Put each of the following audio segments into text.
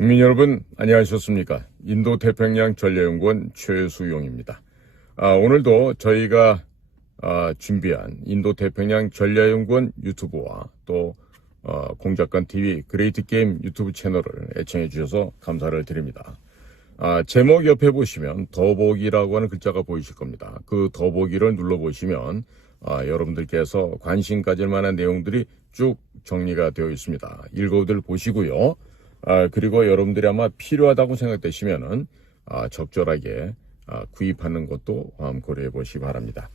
국민 여러분 안녕하셨습니까? 인도태평양 전략연구원 최수용입니다. 오늘도 저희가 준비한 인도태평양 전략연구원 유튜브와 또 공작관TV 그레이트게임 유튜브 채널을 애청해 주셔서 감사를 드립니다. 제목 옆에 보시면 더보기라고 하는 글자가 보이실 겁니다. 그 더보기를 눌러보시면 여러분들께서 관심 가질 만한 내용들이 쭉 정리가 되어 있습니다. 읽어들 보시고요. 그리고 여러분들이 아마 필요하다고 생각되시면은 적절하게 구입하는 것도 고려해 보시기 바랍니다.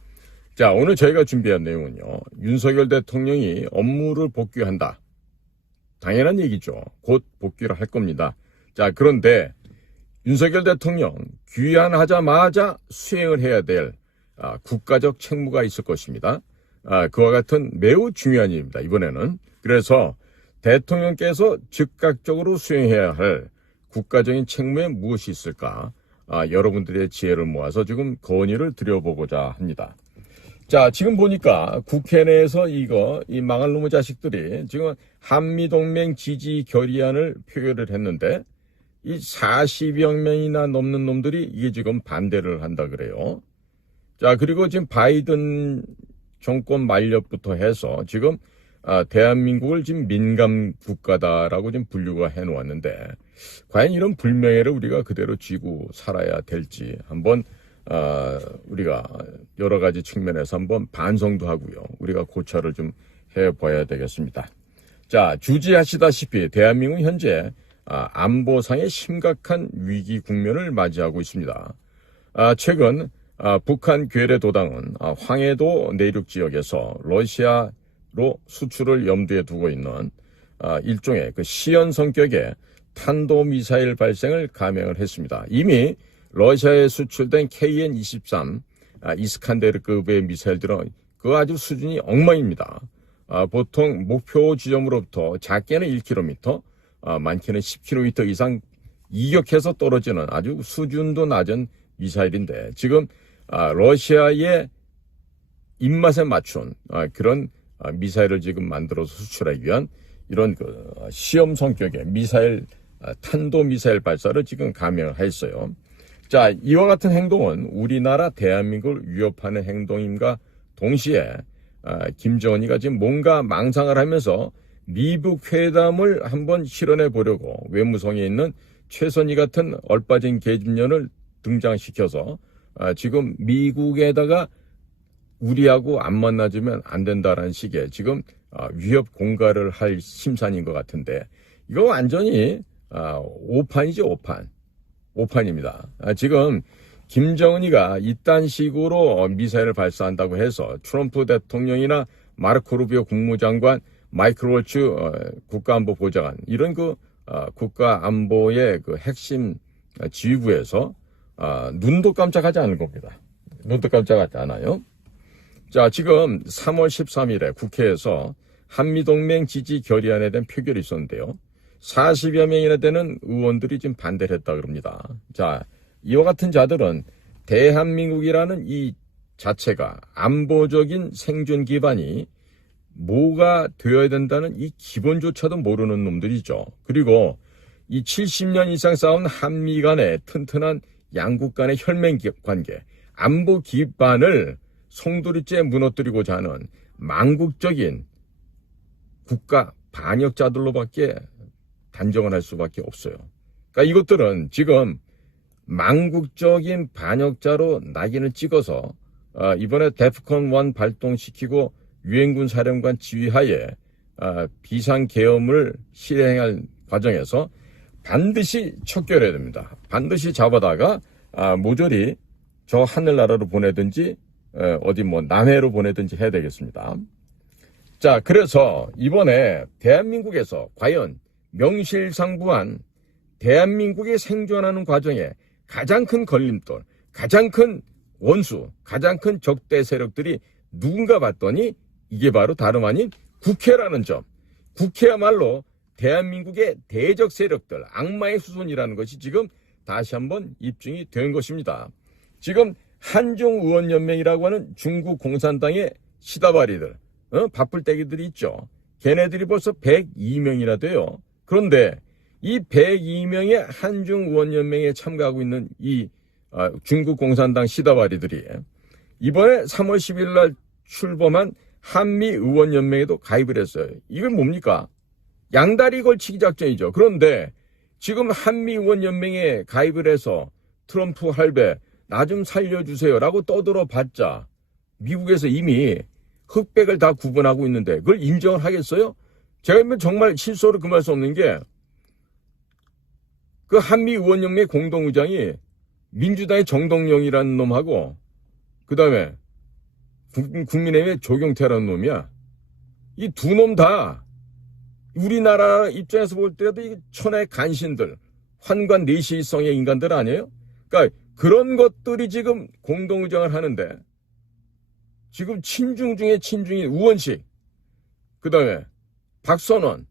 자, 오늘 저희가 준비한 내용은요. 윤석열 대통령이 업무를 복귀한다. 당연한 얘기죠. 곧 복귀를 할 겁니다. 자, 그런데 윤석열 대통령 귀환하자마자 수행을 해야 될 국가적 책무가 있을 것입니다. 그와 같은 매우 중요한 일입니다. 이번에는. 그래서 대통령께서 즉각적으로 수행해야 할 국가적인 책무에 무엇이 있을까? 여러분들의 지혜를 모아서 지금 건의를 드려보고자 합니다. 자, 지금 보니까 국회 내에서 이 망할 놈의 자식들이 지금 한미동맹 지지 결의안을 표결을 했는데 이 40여 명이나 넘는 놈들이 이게 지금 반대를 한다 그래요. 자, 그리고 지금 바이든 정권 만료부터 해서 지금 대한민국을 지금 민감 국가다라고 지금 분류가 해놓았는데 과연 이런 불명예를 우리가 그대로 쥐고 살아야 될지 한번 우리가 여러 가지 측면에서 한번 반성도 하고요. 우리가 고찰을 좀 해봐야 되겠습니다. 자, 주지하시다시피 대한민국은 현재 안보상의 심각한 위기 국면을 맞이하고 있습니다. 최근 북한 괴뢰 도당은 황해도 내륙 지역에서 러시아로 수출을 염두에 두고 있는 일종의 시연 성격의 탄도미사일 발생을 감행을 했습니다. 이미 러시아에 수출된 KN-23 이스칸데르급의 미사일들은 그 아주 수준이 엉망입니다. 보통 목표 지점으로부터 작게는 1km, 많게는 10km 이상 이격해서 떨어지는 아주 수준도 낮은 미사일인데 지금 러시아의 입맛에 맞춘 그런 미사일을 지금 만들어서 수출하기 위한 이런 시험 성격의 미사일 탄도미사일 발사를 지금 감행을 했어요. 자, 이와 같은 행동은 우리나라 대한민국을 위협하는 행동임과 동시에 김정은이가 지금 뭔가 망상을 하면서 미북 회담을 한번 실현해 보려고 외무성에 있는 최선희 같은 얼빠진 계집년을 등장시켜서 지금 미국에다가 우리하고 안 만나주면 안 된다라는 식의 지금 위협 공갈을 할 심산인 것 같은데 이거 완전히 오판이죠. 오판입니다. 지금 김정은이가 이딴 식으로 미사일을 발사한다고 해서 트럼프 대통령이나 마르코 루비오 국무장관, 마이클 월츠 국가안보보좌관 이런 국가안보의 핵심 지휘부에서 눈도 깜짝하지 않을 겁니다. 눈도 깜짝하지 않아요. 자, 지금 3월 13일에 국회에서 한미동맹 지지 결의안에 대한 표결이 있었는데요. 40여 명이나 되는 의원들이 지금 반대를 했다 그럽니다. 자, 이와 같은 자들은 대한민국이라는 이 자체가 안보적인 생존 기반이 뭐가 되어야 된다는 이 기본조차도 모르는 놈들이죠. 그리고 이 70년 이상 싸운 한미 간의 튼튼한 양국 간의 혈맹 관계, 안보 기반을 송두리째 무너뜨리고자 하는 망국적인 국가 반역자들로밖에 단정을 할 수밖에 없어요. 그러니까 이것들은 지금 망국적인 반역자로 낙인을 찍어서 이번에 데프콘 1 발동시키고 유엔군 사령관 지휘하에 비상계엄을 실행할 과정에서 반드시 척결해야 됩니다. 반드시 잡아다가 모조리 저 하늘나라로 보내든지 어디 남해로 보내든지 해야 되겠습니다. 자, 그래서 이번에 대한민국에서 과연 명실상부한 대한민국이 생존하는 과정에 가장 큰 걸림돌, 가장 큰 원수, 가장 큰 적대 세력들이 누군가 봤더니 이게 바로 다름 아닌 국회라는 점. 국회야말로 대한민국의 대적 세력들, 악마의 후손이라는 것이 지금 다시 한번 입증이 된 것입니다. 지금 한중의원연맹이라고 하는 중국 공산당의 시다바리들, 바쁠 때기들이 있죠. 걔네들이 벌써 102명이나 돼요. 그런데 이 102명의 한중의원연맹에 참가하고 있는 이 중국 공산당 시다바리들이 이번에 3월 10일 날 출범한 한미의원연맹에도 가입을 했어요. 이건 뭡니까? 양다리 걸치기 작전이죠. 그런데 지금 한미의원연맹에 가입을 해서 트럼프 할배 나 좀 살려주세요라고 떠들어봤자 미국에서 이미 흑백을 다 구분하고 있는데 그걸 인정을 하겠어요? 제가 정말 실소로 금할 수 없는 게 그 한미의원연맹 공동의장이 민주당의 정동영이라는 놈하고 그 다음에 국민의힘의 조경태라는 놈이야. 이 두 놈 다 우리나라 입장에서 볼 때도 이 천하의 간신들, 환관 내시성의 인간들 아니에요? 그러니까 그런 것들이 지금 공동의장을 하는데 지금 친중 중에 친중인 우원식, 그 다음에 박선원,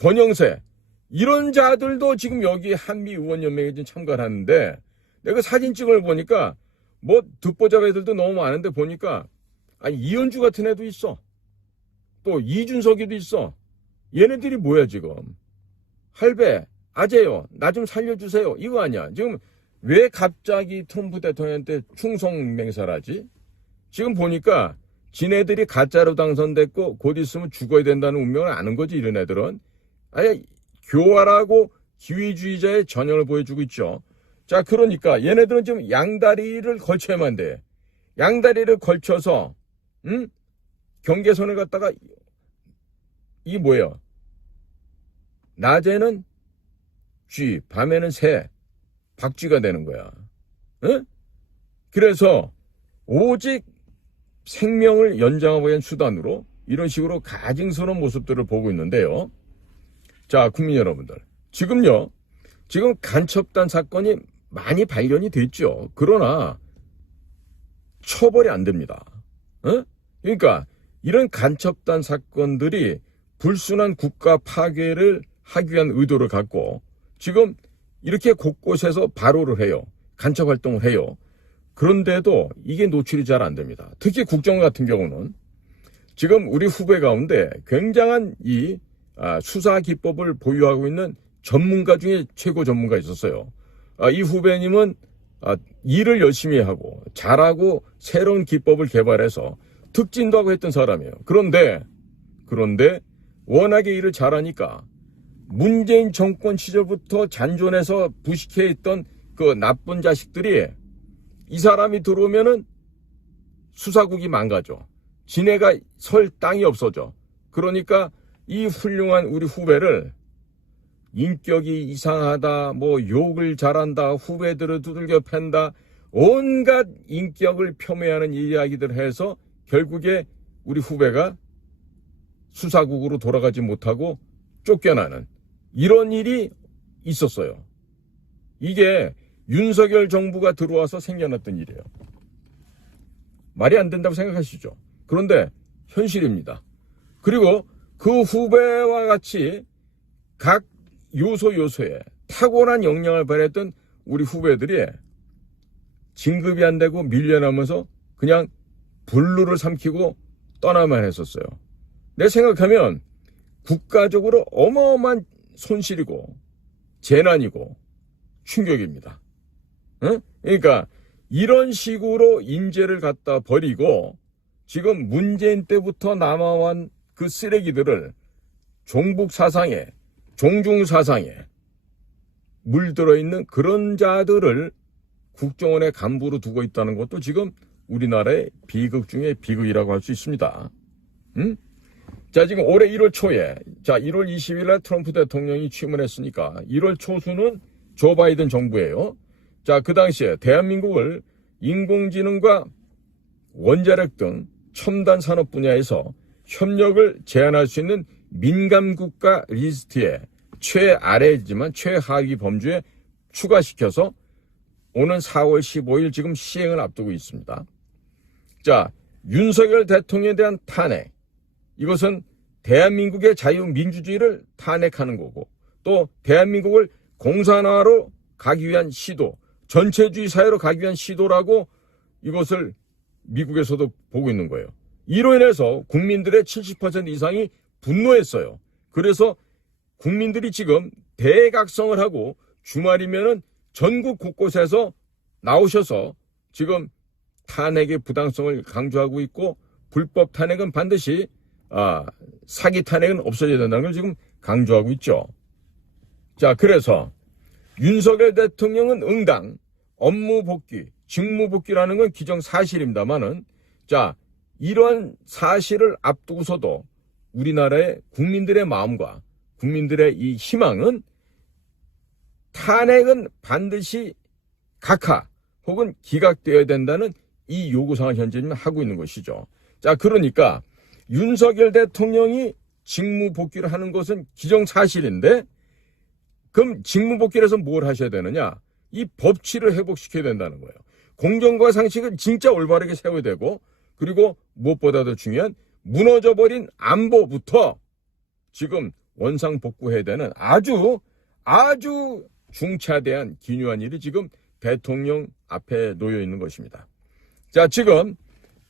권영세 이런 자들도 지금 여기 한미의원연맹에 지금 참가를 하는데 내가 사진 찍을 보니까 뭐 듣보잡 애들도 너무 많은데 보니까 아니 이현주 같은 애도 있어. 또 이준석이도 있어. 얘네들이 뭐야 지금. 할배 아재요 나 좀 살려주세요 이거 아니야. 지금 왜 갑자기 트럼프 대통령한테 충성 맹세를 하지? 지금 보니까 지네들이 가짜로 당선됐고 곧 있으면 죽어야 된다는 운명을 아는 거지 이런 애들은. 아예 교활하고 기회주의자의 전형을 보여주고 있죠. 자 그러니까 얘네들은 지금 양다리를 걸쳐야만 돼. 양다리를 걸쳐서 경계선을 갖다가 이 뭐예요? 낮에는 쥐, 밤에는 새, 박쥐가 되는 거야. 응? 그래서 오직 생명을 연장하기 위한 수단으로 이런 식으로 가증스러운 모습들을 보고 있는데요. 자, 국민 여러분들. 지금요. 지금 간첩단 사건이 많이 발견이 됐죠. 그러나 처벌이 안 됩니다. 응? 그러니까 이런 간첩단 사건들이 불순한 국가 파괴를 하기 위한 의도를 갖고 지금 이렇게 곳곳에서 발호를 해요. 간첩 활동을 해요. 그런데도 이게 노출이 잘 안 됩니다. 특히 국정원 같은 경우는 지금 우리 후배 가운데 굉장한 이 수사 기법을 보유하고 있는 전문가 중에 최고 전문가 있었어요. 이 후배님은 일을 열심히 하고 잘하고 새로운 기법을 개발해서 특진도 하고 했던 사람이에요. 그런데 워낙에 일을 잘하니까 문재인 정권 시절부터 잔존해서 부식해있던 그 나쁜 자식들이 이 사람이 들어오면은 수사국이 망가져. 지네가 설 땅이 없어져. 그러니까 이 훌륭한 우리 후배를 인격이 이상하다, 뭐 욕을 잘한다, 후배들을 두들겨 팬다, 온갖 인격을 폄훼하는 이야기들을 해서 결국에 우리 후배가 수사국으로 돌아가지 못하고 쫓겨나는 이런 일이 있었어요. 이게 윤석열 정부가 들어와서 생겨났던 일이에요. 말이 안 된다고 생각하시죠? 그런데 현실입니다. 그리고 그 후배와 같이 각 요소에 탁월한 역량을 발휘했던 우리 후배들이 진급이 안 되고 밀려나면서 그냥 불루를 삼키고 떠나만 했었어요. 내 생각하면 국가적으로 어마어마한 손실이고 재난이고 충격입니다. 응? 그러니까 이런 식으로 인재를 갖다 버리고 지금 문재인 때부터 남아온 그 쓰레기들을 종북 사상에 종중 사상에 물들어 있는 그런 자들을 국정원의 간부로 두고 있다는 것도 지금 우리나라의 비극 중에 비극이라고 할 수 있습니다. 응? 자, 지금 올해 1월 초에 1월 20일 날 트럼프 대통령이 취임을 했으니까 1월 초수는 조 바이든 정부예요. 자, 그 당시에 대한민국을 인공지능과 원자력 등 첨단 산업 분야에서 협력을 제한할 수 있는 민감국가 리스트에 최아래지만 최하위 범주에 추가시켜서 오는 4월 15일 지금 시행을 앞두고 있습니다. 자, 윤석열 대통령에 대한 탄핵. 이것은 대한민국의 자유민주주의를 탄핵하는 거고 또 대한민국을 공산화로 가기 위한 시도, 전체주의 사회로 가기 위한 시도라고 이것을 미국에서도 보고 있는 거예요. 이로 인해서 국민들의 70% 이상이 분노했어요. 그래서 국민들이 지금 대각성을 하고 주말이면은 전국 곳곳에서 나오셔서 지금 탄핵의 부당성을 강조하고 있고, 불법 탄핵은 반드시 사기 탄핵은 없어져야 된다는 걸 지금 강조하고 있죠. 자, 그래서 윤석열 대통령은 응당, 업무 복귀, 직무 복귀라는 건 기정사실입니다만은, 자, 이런 사실을 앞두고서도 우리나라의 국민들의 마음과 국민들의 이 희망은 탄핵은 반드시 각하 혹은 기각되어야 된다는 이 요구사항을 현재 하고 있는 것이죠. 자, 그러니까 윤석열 대통령이 직무 복귀를 하는 것은 기정사실인데, 그럼 직무 복귀를 해서 뭘 하셔야 되느냐? 이 법치를 회복시켜야 된다는 거예요. 공정과 상식을 진짜 올바르게 세워야 되고, 그리고 무엇보다도 중요한 무너져버린 안보부터 지금 원상복구해야 되는 아주 중차대한 기묘한 일이 지금 대통령 앞에 놓여 있는 것입니다. 자, 지금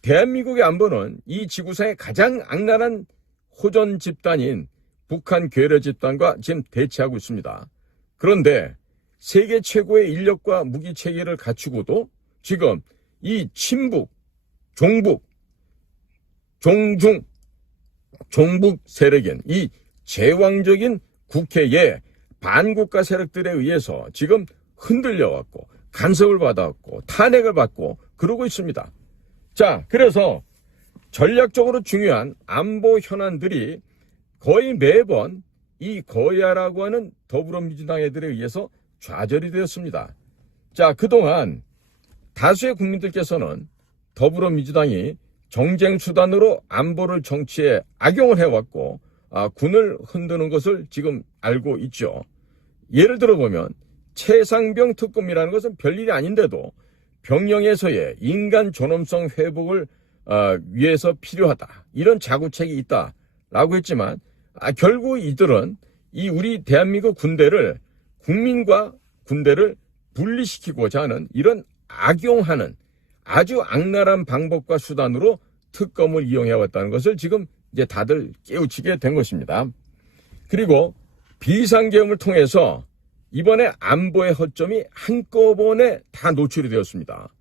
대한민국의 안보는 이 지구상의 가장 악랄한 호전 집단인 북한 괴뢰 집단과 지금 대치하고 있습니다. 그런데 세계 최고의 인력과 무기 체계를 갖추고도 지금 이 친북, 종북, 종북 세력인 이 제왕적인 국회의 반국가 세력들에 의해서 지금 흔들려왔고 간섭을 받아왔고 탄핵을 받고 그러고 있습니다. 자, 그래서 전략적으로 중요한 안보 현안들이 거의 매번 이 거야라고 하는 더불어민주당 애들에 의해서 좌절이 되었습니다. 자, 그동안 다수의 국민들께서는 더불어민주당이 정쟁 수단으로 안보를 정치에 악용을 해왔고 군을 흔드는 것을 지금 알고 있죠. 예를 들어보면 최상병 특검이라는 것은 별일이 아닌데도 병영에서의 인간 존엄성 회복을 위해서 필요하다, 이런 자구책이 있다라고 했지만 결국 이들은 이 우리 대한민국 군대를, 국민과 군대를 분리시키고자 하는 이런 악용하는 아주 악랄한 방법과 수단으로 특검을 이용해왔다는 것을 지금 이제 다들 깨우치게 된 것입니다. 그리고 비상계엄을 통해서 이번에 안보의 허점이 한꺼번에 다 노출이 되었습니다.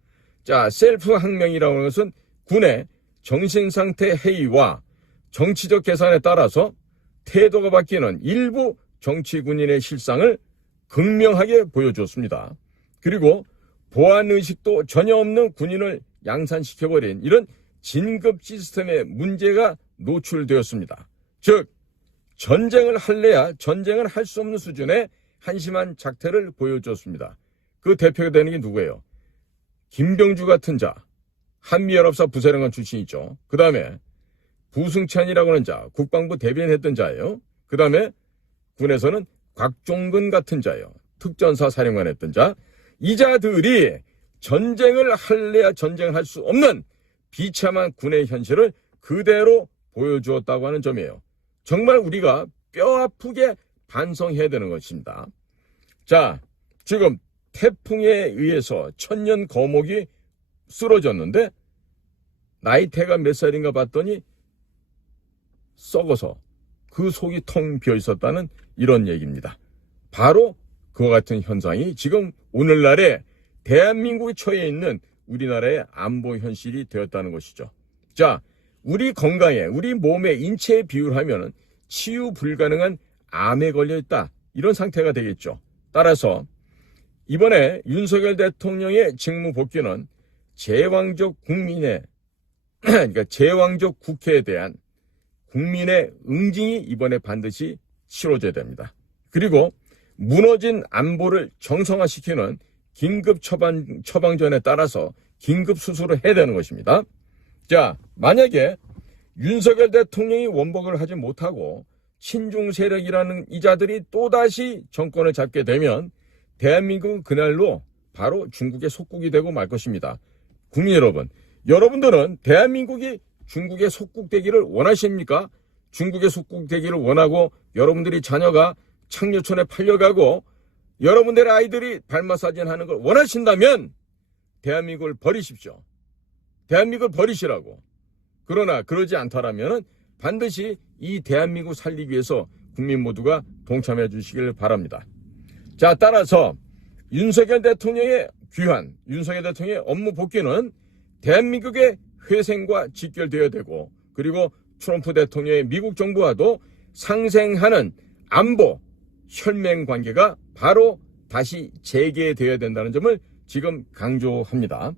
자, 셀프 항명이라고 하는 것은 군의 정신상태 해이와 정치적 계산에 따라서 태도가 바뀌는 일부 정치 군인의 실상을 극명하게 보여주었습니다. 그리고 보안의식도 전혀 없는 군인을 양산시켜버린 이런 진급 시스템의 문제가 노출되었습니다. 즉, 전쟁을 할래야 전쟁을 할 수 없는 수준의 한심한 작태를 보여줬습니다. 그 대표가 되는 게 누구예요? 김병주 같은 자, 한미연합사 부사령관 출신이죠. 그 다음에 부승찬이라고 하는 자, 국방부 대변했던 자예요. 그 다음에 군에서는 곽종근 같은 자예요. 특전사 사령관 했던 자. 이 자들이 전쟁을 할래야 전쟁을 할 수 없는 비참한 군의 현실을 그대로 보여주었다고 하는 점이에요. 정말 우리가 뼈아프게 반성해야 되는 것입니다. 자, 지금 태풍에 의해서 천년 거목이 쓰러졌는데 나이테가 몇 살인가 봤더니 썩어서 그 속이 텅 비어 있었다는 이런 얘기입니다. 바로 그와 같은 현상이 지금 오늘날에 대한민국에 처해 있는 우리나라의 안보 현실이 되었다는 것이죠. 자, 우리 건강에, 우리 몸의 인체에 비유하면 치유 불가능한 암에 걸려있다, 이런 상태가 되겠죠. 따라서 이번에 윤석열 대통령의 직무 복귀는 제왕적 국민의 그러니까 제왕적 국회에 대한 국민의 응징이 이번에 반드시 치러져야 됩니다. 그리고 무너진 안보를 정상화시키는 긴급 처방전에 따라서 긴급 수술을 해야 되는 것입니다. 자, 만약에 윤석열 대통령이 원복을 하지 못하고 친중 세력이라는 이자들이 또다시 정권을 잡게 되면 대한민국은 그날로 바로 중국의 속국이 되고 말 것입니다. 국민 여러분, 여러분들은 대한민국이 중국의 속국되기를 원하십니까? 중국의 속국되기를 원하고 여러분들이 자녀가 창녀촌에 팔려가고 여러분들의 아이들이 발 마사지 하는 걸 원하신다면 대한민국을 버리십시오. 대한민국을 버리시라고. 그러나 그러지 않다라면 반드시 이 대한민국 살리기 위해서 국민 모두가 동참해 주시길 바랍니다. 자, 따라서 윤석열 대통령의 귀환, 윤석열 대통령의 업무 복귀는 대한민국의 회생과 직결되어야 되고, 그리고 트럼프 대통령의 미국 정부와도 상생하는 안보 혈맹 관계가 바로 다시 재개되어야 된다는 점을 지금 강조합니다.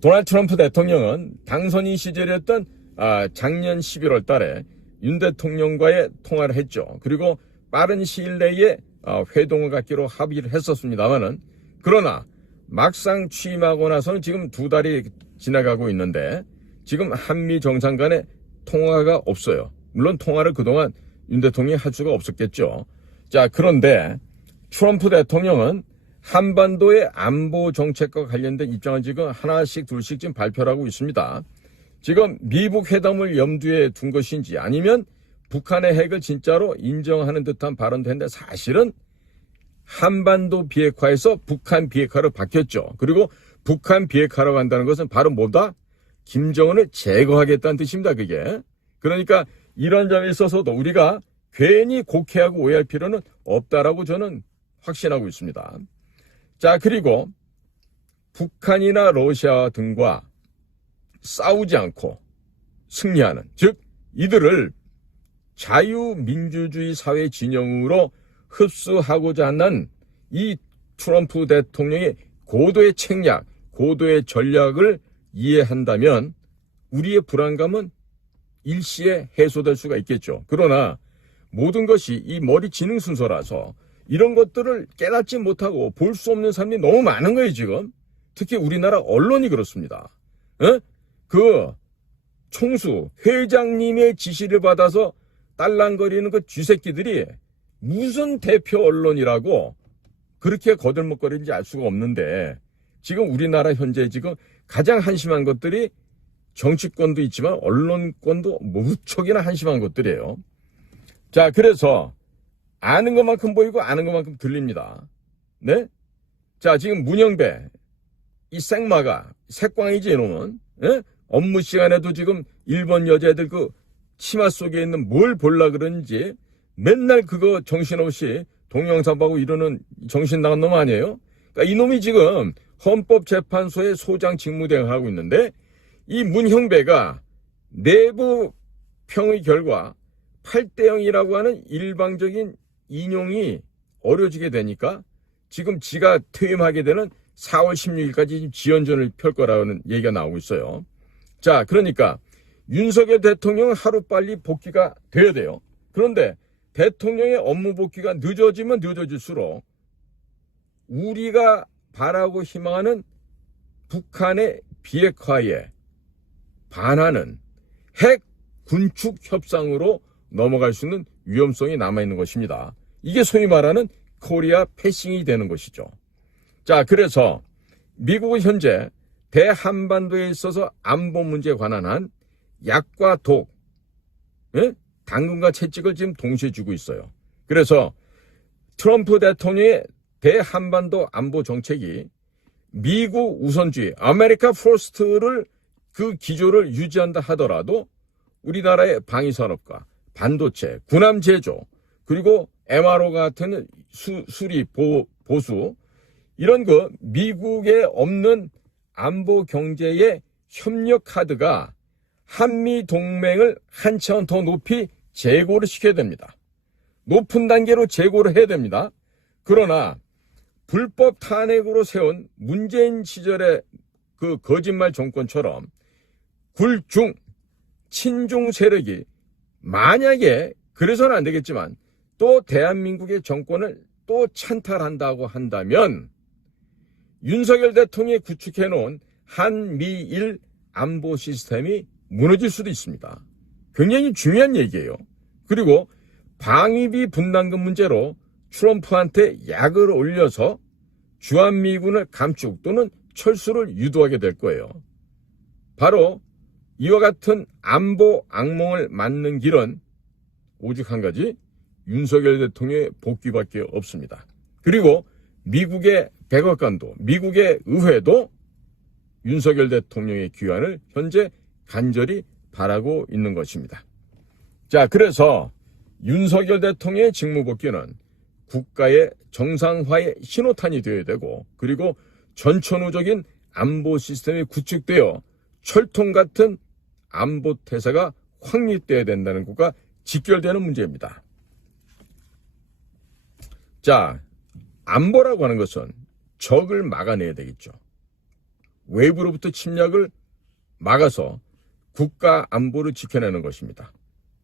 도널드 트럼프 대통령은 당선인 시절이었던 작년 11월 달에 윤 대통령과의 통화를 했죠. 그리고 빠른 시일 내에 회동을 갖기로 합의를 했었습니다만은, 그러나 막상 취임하고 나서는 지금 2달이 지나가고 있는데 지금 한미 정상 간의 통화가 없어요. 물론 통화를 그동안 윤 대통령이 할 수가 없었겠죠. 자, 그런데 트럼프 대통령은 한반도의 안보 정책과 관련된 입장을 지금 하나씩 둘씩 지금 발표를 하고 있습니다. 지금 미북 회담을 염두에 둔 것인지 아니면 북한의 핵을 진짜로 인정하는 듯한 발언도 했는데, 사실은 한반도 비핵화에서 북한 비핵화로 바뀌었죠. 그리고 북한 비핵화라고 한다는 것은 바로 뭐다? 김정은을 제거하겠다는 뜻입니다, 그게. 그러니까 이런 점에 있어서도 우리가 괜히 곡해하고 오해할 필요는 없다라고 저는 확신하고 있습니다. 자, 그리고 북한이나 러시아 등과 싸우지 않고 승리하는, 즉 이들을 자유민주주의 사회 진영으로 흡수하고자 하는 이 트럼프 대통령의 고도의 책략, 고도의 전략을 이해한다면 우리의 불안감은 일시에 해소될 수가 있겠죠. 그러나 모든 것이 이 머리 지능 순서라서 이런 것들을 깨닫지 못하고 볼 수 없는 사람이 너무 많은 거예요, 지금. 특히 우리나라 언론이 그렇습니다. 그 총수 회장님의 지시를 받아서 딸랑거리는 그 쥐새끼들이 무슨 대표 언론이라고 그렇게 거들먹거리는지 알 수가 없는데, 지금 우리나라 현재 지금 가장 한심한 것들이 정치권도 있지만 언론권도 무척이나 한심한 것들이에요. 자, 그래서 아는 것만큼 보이고 아는 것만큼 들립니다. 네? 자, 지금 문영배, 이 생마가, 색광이지 이놈은, 업무 시간에도 지금 일본 여자애들 그 치마 속에 있는 뭘 볼라 그러는지 맨날 그거 정신없이 동영상 보고 이러는 정신 나간 놈 아니에요? 그러니까 이놈이 지금 헌법재판소의 소장 직무대행을 하고 있는데, 이 문형배가 내부 평의 결과 8대0이라고 하는 일방적인 인용이 어려지게 되니까 지금 지가 퇴임하게 되는 4월 16일까지 지연전을 펼 거라는 얘기가 나오고 있어요. 자, 그러니까 윤석열 대통령은 하루빨리 복귀가 돼야 돼요. 그런데 대통령의 업무 복귀가 늦어지면 늦어질수록 우리가 바라고 희망하는 북한의 비핵화에 반하는 핵 군축 협상으로 넘어갈 수 있는 위험성이 남아있는 것입니다. 이게 소위 말하는 코리아 패싱이 되는 것이죠. 자, 그래서 미국은 현재 대한반도에 있어서 안보 문제에 관한 한 약과 독, 당근과 채찍을 지금 동시에 주고 있어요. 그래서 트럼프 대통령의 대한반도 안보 정책이 미국 우선주의, 아메리카 퍼스트를 그 기조를 유지한다 하더라도 우리나라의 방위산업과 반도체, 군함 제조, 그리고 MRO 같은 수리, 보수, 이런 거 미국에 없는 안보 경제의 협력 카드가 한미 동맹을 한 차원 더 높이 재고를 시켜야 됩니다. 높은 단계로 재고를 해야 됩니다. 그러나 불법 탄핵으로 세운 문재인 시절의 그 거짓말 정권처럼 굴중, 친중 세력이 만약에, 그래서는 안 되겠지만 또 대한민국의 정권을 또 찬탈한다고 한다면 윤석열 대통령이 구축해놓은 한미일 안보 시스템이 무너질 수도 있습니다. 굉장히 중요한 얘기예요. 그리고 방위비 분담금 문제로 트럼프한테 약을 올려서 주한미군을 감축 또는 철수를 유도하게 될 거예요. 바로 이와 같은 안보 악몽을 맞는 길은 오직 한 가지, 윤석열 대통령의 복귀밖에 없습니다. 그리고 미국의 백악관도, 미국의 의회도 윤석열 대통령의 귀환을 현재 간절히 바라고 있는 것입니다. 자, 그래서 윤석열 대통령의 직무복귀는 국가의 정상화의 신호탄이 되어야 되고, 그리고 전천후적인 안보 시스템이 구축되어 철통 같은 안보 태세가 확립되어야 된다는 것과 직결되는 문제입니다. 자, 안보라고 하는 것은 적을 막아내야 되겠죠. 외부로부터 침략을 막아서 국가 안보를 지켜내는 것입니다.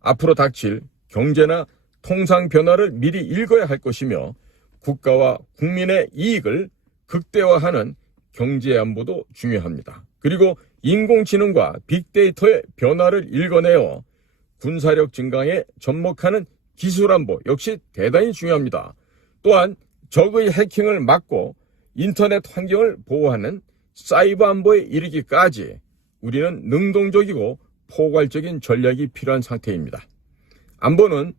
앞으로 닥칠 경제나 통상 변화를 미리 읽어야 할 것이며, 국가와 국민의 이익을 극대화하는 경제 안보도 중요합니다. 그리고 인공지능과 빅데이터의 변화를 읽어내어 군사력 증강에 접목하는 기술 안보 역시 대단히 중요합니다. 또한 적의 해킹을 막고 인터넷 환경을 보호하는 사이버 안보에 이르기까지 우리는 능동적이고 포괄적인 전략이 필요한 상태입니다. 안보는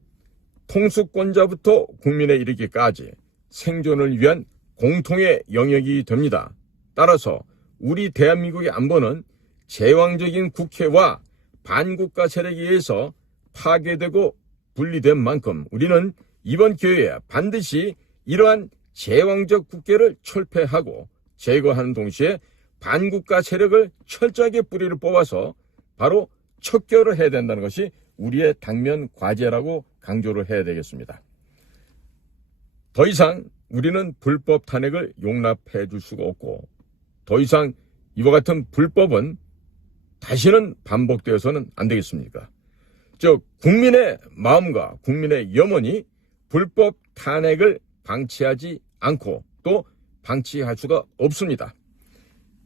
통수권자부터 국민에 이르기까지 생존을 위한 공통의 영역이 됩니다. 따라서 우리 대한민국의 안보는 제왕적인 국회와 반국가 세력에 의해서 파괴되고 분리된 만큼 우리는 이번 기회에 반드시 이러한 제왕적 국회를 철폐하고 제거하는 동시에 반국가 세력을 철저하게 뿌리를 뽑아서 바로 척결을 해야 된다는 것이 우리의 당면 과제라고 강조를 해야 되겠습니다. 더 이상 우리는 불법 탄핵을 용납해 줄 수가 없고, 더 이상 이와 같은 불법은 다시는 반복되어서는 안 되겠습니까? 국민의 마음과 국민의 염원이 불법 탄핵을 방치하지 않고 또 방치할 수가 없습니다.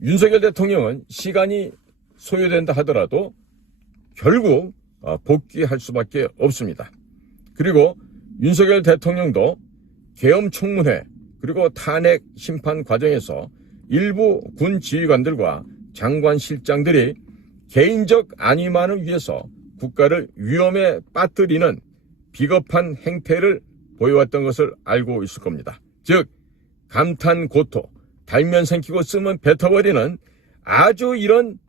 윤석열 대통령은 시간이 소요된다 하더라도 결국 복귀할 수밖에 없습니다. 그리고 윤석열 대통령도 계엄 청문회 그리고 탄핵 심판 과정에서 일부 군 지휘관들과 장관실장들이 개인적 안위만을 위해서 국가를 위험에 빠뜨리는 비겁한 행태를 보여왔던 것을 알고 있을 겁니다. 즉, 감탄고토, 달면 생기고 쓰면 뱉어버리는 아주 이런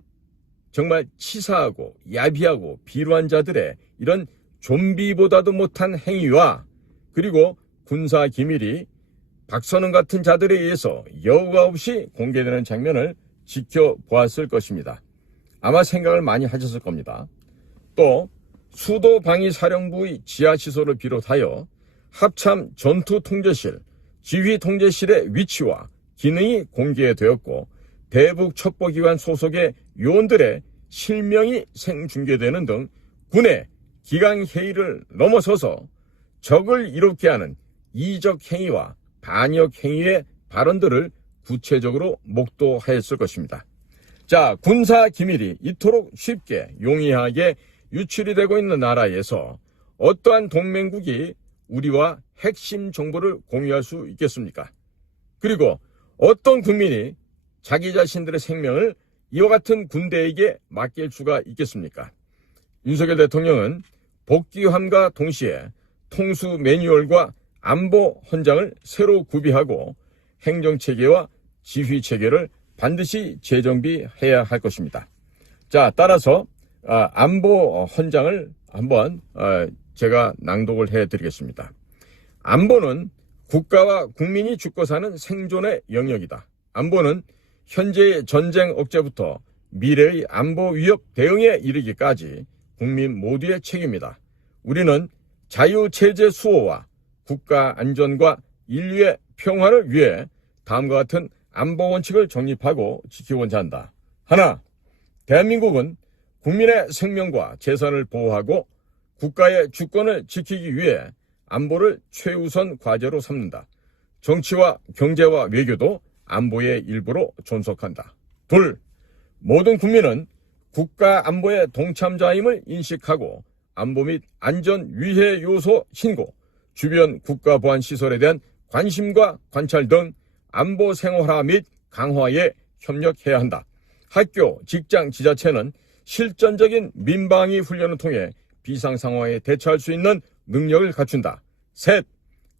정말 치사하고 야비하고 비루한 자들의 이런 좀비보다도 못한 행위와, 그리고 군사 기밀이 박선원 같은 자들에 의해서 여과 없이 공개되는 장면을 지켜보았을 것입니다. 아마 생각을 많이 하셨을 겁니다. 또 수도방위사령부의 지하시설을 비롯하여 합참 전투통제실, 지휘통제실의 위치와 기능이 공개되었고, 대북 첩보기관 소속의 요원들의 실명이 생중계되는 등 군의 기강회의를 넘어서서 적을 이롭게 하는 이적 행위와 반역 행위의 발언들을 구체적으로 목도하였을 것입니다. 자, 군사 기밀이 이토록 쉽게 용이하게 유출이 되고 있는 나라에서 어떠한 동맹국이 우리와 핵심 정보를 공유할 수 있겠습니까? 그리고 어떤 국민이 자기 자신들의 생명을 이와 같은 군대에게 맡길 수가 있겠습니까? 윤석열 대통령은 복귀함과 동시에 통수 매뉴얼과 안보 헌장을 새로 구비하고 행정체계와 지휘체계를 반드시 재정비해야 할 것입니다. 자, 따라서 안보 헌장을 한번 제가 낭독을 해드리겠습니다. 안보는 국가와 국민이 죽고 사는 생존의 영역이다. 안보는 현재의 전쟁 억제부터 미래의 안보 위협 대응에 이르기까지 국민 모두의 책임이다. 우리는 자유체제 수호와 국가 안전과 인류의 평화를 위해 다음과 같은 안보 원칙을 정립하고 지키고자 한다. 하나, 대한민국은 국민의 생명과 재산을 보호하고 국가의 주권을 지키기 위해 안보를 최우선 과제로 삼는다. 정치와 경제와 외교도 안보의 일부로 존속한다. 둘, 모든 국민은 국가 안보의 동참자임을 인식하고 안보 및 안전 위해 요소 신고, 주변 국가 보안 시설에 대한 관심과 관찰 등 안보 생활화 및 강화에 협력해야 한다. 학교, 직장, 지자체는 실전적인 민방위 훈련을 통해 비상 상황에 대처할 수 있는 능력을 갖춘다. 셋,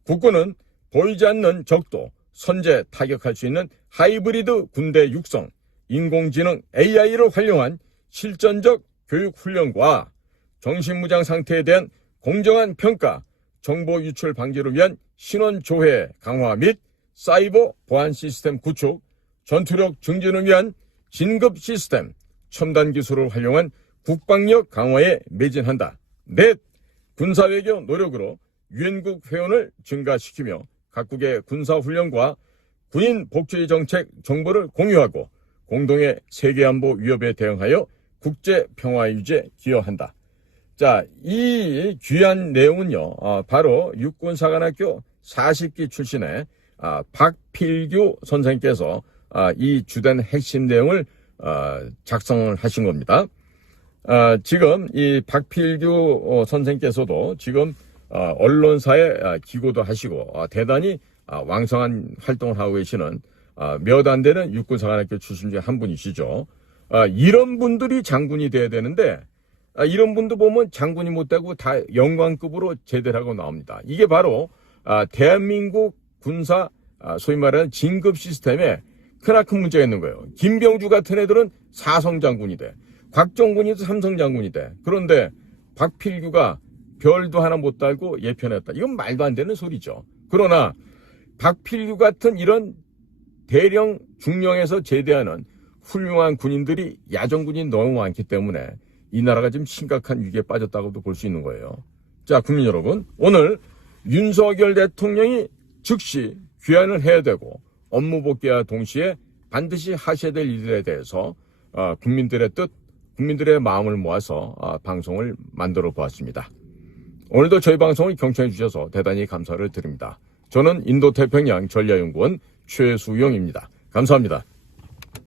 국군은 보이지 않는 적도 선제 타격할 수 있는 하이브리드 군대 육성, 인공지능 AI를 활용한 실전적 교육 훈련과 정신무장 상태에 대한 공정한 평가, 정보 유출 방지를 위한 신원 조회 강화 및 사이버 보안 시스템 구축, 전투력 증진을 위한 진급 시스템, 첨단 기술을 활용한 국방력 강화에 매진한다. 넷, 군사외교 노력으로 유엔국 회원을 증가시키며 각국의 군사훈련과 군인 복지 정책 정보를 공유하고 공동의 세계안보 위협에 대응하여 국제평화 유지에 기여한다. 자, 이 귀한 내용은요, 바로 육군사관학교 40기 출신의 박필규 선생님께서 이 주된 핵심 내용을 작성을 하신 겁니다. 지금 이 박필규 선생님께서도 지금 언론사에 기고도 하시고 대단히 왕성한 활동을 하고 계시는 몇 안 되는 육군사관학교 출신 중에 한 분이시죠. 이런 분들이 장군이 돼야 되는데 이런 분도 보면 장군이 못 되고 다 영관급으로 제대를 하고 나옵니다. 이게 바로 대한민국 군사 소위 말하는 진급 시스템에 크나큰 문제가 있는 거예요. 김병주 같은 애들은 사성장군이 돼. 곽정군이도 삼성장군이 돼. 그런데 박필규가 별도 하나 못 달고 예편했다. 이건 말도 안 되는 소리죠. 그러나 박필규 같은 이런 대령 중령에서 제대하는 훌륭한 군인들이 야전군이 너무 많기 때문에 이 나라가 지금 심각한 위기에 빠졌다고도 볼 수 있는 거예요. 자, 국민 여러분, 오늘 윤석열 대통령이 즉시 귀환을 해야 되고 업무 복귀와 동시에 반드시 하셔야 될 일들에 대해서 국민들의 뜻, 국민들의 마음을 모아서 방송을 만들어 보았습니다. 오늘도 저희 방송을 경청해 주셔서 대단히 감사를 드립니다. 저는 인도태평양 전략연구원 최수용입니다. 감사합니다.